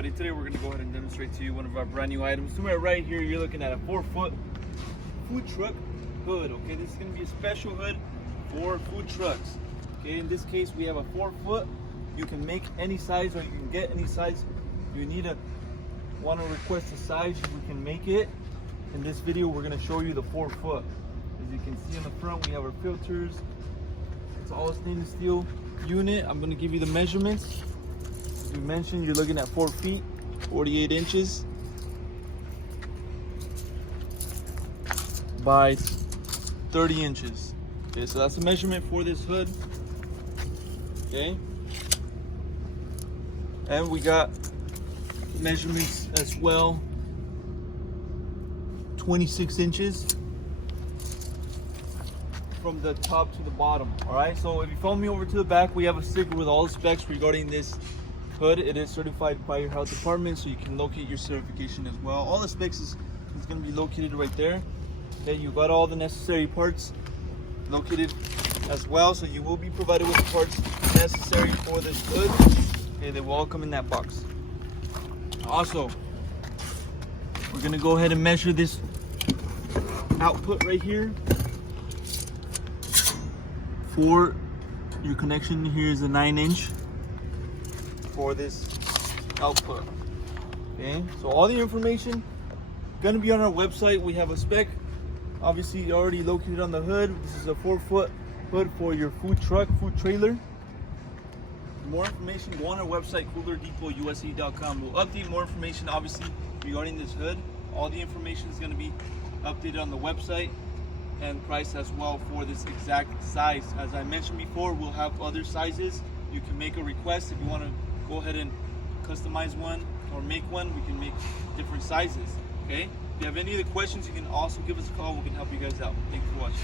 everybody. Today we're going to go ahead and demonstrate to you one of our brand new items. So right here, you're looking at a 4-foot food truck hood. Okay, this is going to be a special hood for food trucks. Okay, in this case we have a 4-foot. You can make any size, or you can get any size. You want to request a size, we can make it. In this video we're going to show you the 4-foot. As you can see in the front, we have our filters. It's all stainless steel unit. I'm going to give you the measurements. As we mentioned, you're looking at 4 feet 48 inches by 30 inches. Okay, so that's the measurement for this hood. Okay, and we got measurements as well, 26 inches from the top to the bottom. All right, so if you follow me over to the back, we have a sticker with all the specs regarding this hood. It is certified by your health department, so you can locate your certification as well. All the specs is going to be located right there. Okay, you got all the necessary parts located as well, so you will be provided with the parts necessary for this hood. Okay, they will all come in that box. Also, we're going to go ahead and measure this output right here. For your connection, here is a 9-inch for this output. Okay, so all the information going to be on our website. We have a spec obviously already located on the hood. This is a 4-foot hood for your food truck, food trailer. For more information, go on our website, coolerdepotUSA.com. We'll update more information obviously regarding this hood. All the information is going to be updated on the website, and price as well for this exact size. As I mentioned before, we'll have other sizes. You can make a request if you want to go ahead and customize one or make one. We can make different sizes. Okay, if you have any other questions, you can also give us a call. We can help you guys out. Thank you for watching.